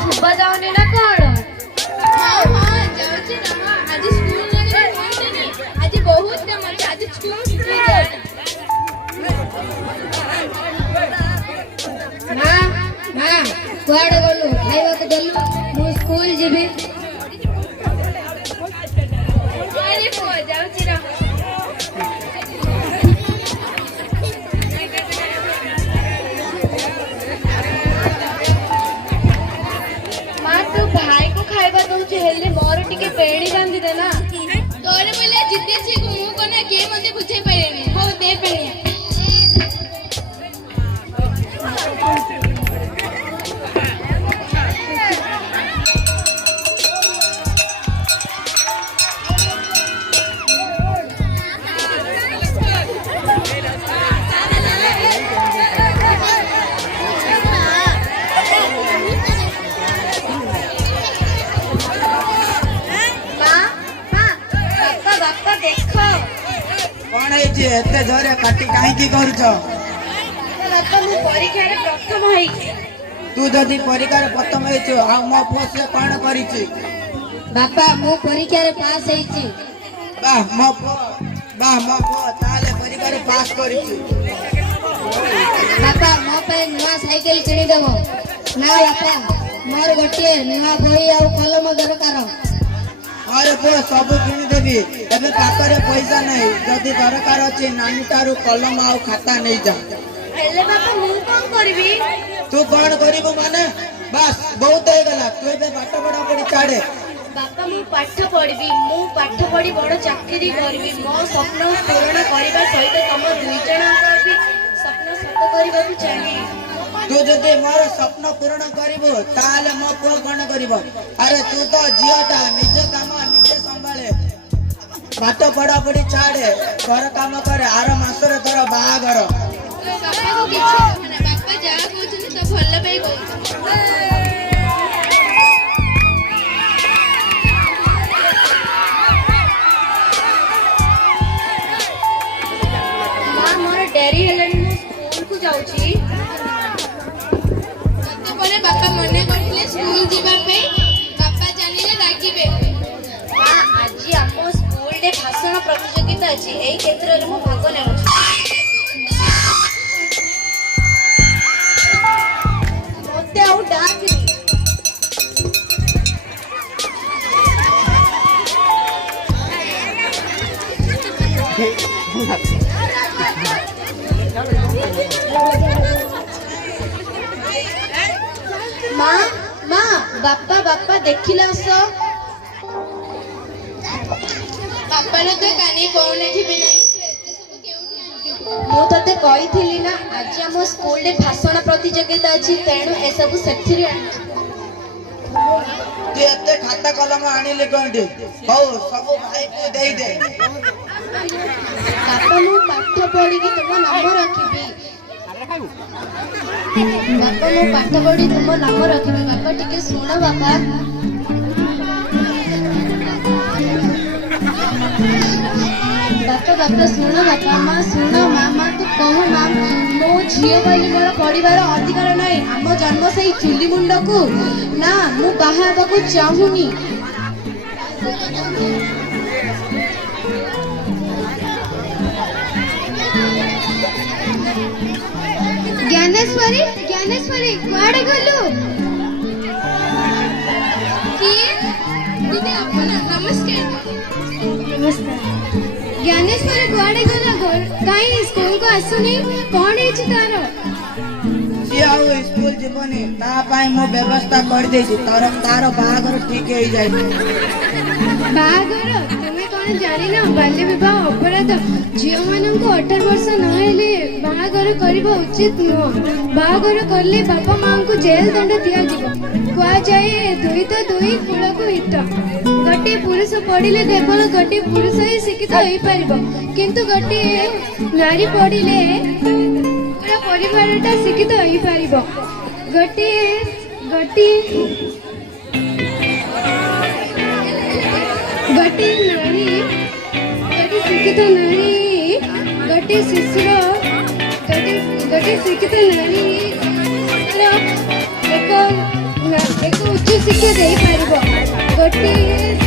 ଶୁଭା ଯାଉନି ନା କଣ? हाँ हाँ जाऊँगी ना माँ आज स्कूल लगे नहीं आज बहुत काम है आज स्कूल माँ माँ कुआड़े गलु खाइबा को देलु मु स्कूल जीबी। अरे पुआ जाऊँगी ना माँ तू भाई को खाइबा दउछ हेले मोर टिके पेड़ी बांधी दे ना। तोरे बोले जिद्दी छी को मु कोना के मते बुझे पारेनी हो दे पेणी कौन है एते जोरे काटी काहे की करूछ? बापा मु परीक्षा रे प्रथम होई। तू जदी परीक्षा रे प्रथम हेछु आ मो पुओ से कोन करिछि? बापा मु परीक्षा रे पास हेछि। वाह मो पुओ ताले परीक्षा रे पास करिछि। बापा मो पे नवा साइकिल किनी देबो ना बापा मोर गोटे नवा बही आ कलम दरकार। अरे पुओ सब किनी देबी एबे पाकरे पैसा नहीं जदी दरकार अछि नानी तारु कलम आ खाता नहीं जा। हेले बापा मु कोन करबी? तू कोन करिबो माने बस बहुत हो गला तू एबे पाठ पढ़ा पड़ी छाड़े। बापा मु पाठ पढ़बी मु पाठ पढ़ी बड़ चाकरी करबी मो स्वप्न पूर्ण करबा सहित तम दुई जणकर भी स्वप्न सत करबा को चाहि। तू जदि मोर स्वप्न पूर्ण करिबो ताले मो पुओ कोन करिबो? अरे तू तो जियोटा निज काम निजे संभाळे पाठ पढ़ा पड़ी छाड़े घर काम करे आर मासरे तोर बाहागर। बापा को किछि कहना बापा जा कहछन तो भल्ला पाई कहछन मां मोर डेरी हेलनी मु स्कूल को जाउची। तो परे बापा मने करथिले स्कूल जीवा पे बापा जानिले रागिबे। मां आज हम स्कूल रे भाषण प्रतियोगिता अछि एई क्षेत्र रे मु भाग लेउची। मोते आउ डाकरी मां मां बापा बापा देखिलास बापा ने तो कानी कोने थिबे नहीं तू एते सब केउठी आनिजु मु तते कहिथिली ना आज हम स्कूल रे भाषण प्रतियोगिता अछि तेणु ए सब सेथिरे आनिछि। तू एते खाता कलम आनिले कोंडी हो सब भाई को देई दे। बापा मु पाठ पढ़ी कि तुम नाम रखिबी। बापा मु पाठ पढ़ी तुम नाम रखिबी। बापा टिके सुन बापा बापा बापा सुन बापा माँ सुन माँ तू कह माँ मो झील बोली मोर पढ़ार अधिकार नहीं आम जन्म से चुली मुंड को ना मु बाहा को चाहूनी। ज्ञानेश्वरी ज्ञानेश्वरी कुआडे गलु? किए दीदी अपन नमस्कार नमस्कार। ज्ञानेश्वरी कुआडे गला काई स्कूल को आसुनी कोन हेछि तारो? सिया स्कूल जीवनी ता पाई मो व्यवस्था कर देछि तार बाहागर ठीक हो जाय। बाहागर तुमे कोन जानि ना बाल्य विवाह अपराध झियो मानन को 18 वर्ष न हेले बाहागर करबा उचित नुह। बाहागर करले बापा मां को जेल दंड दिया जीव। कुआ जाए दुई तो दुई कुल को हित। गटे पुरुष पढ़िले केवल गटे पुरुष ही शिक्षित होई परिबो किंतु गटे नारी पढ़िले पूरा परिवारटा शिक्षित होई परिबो। गटे गटे गटे नारी गटे शिक्षित नारी गटे शिशुर गटे शिक्षित नारी एक ଏକ ଉଚ୍ଚ ଶିକ୍ଷା ଦେଇପାରିବ। ଗୋଟିଏ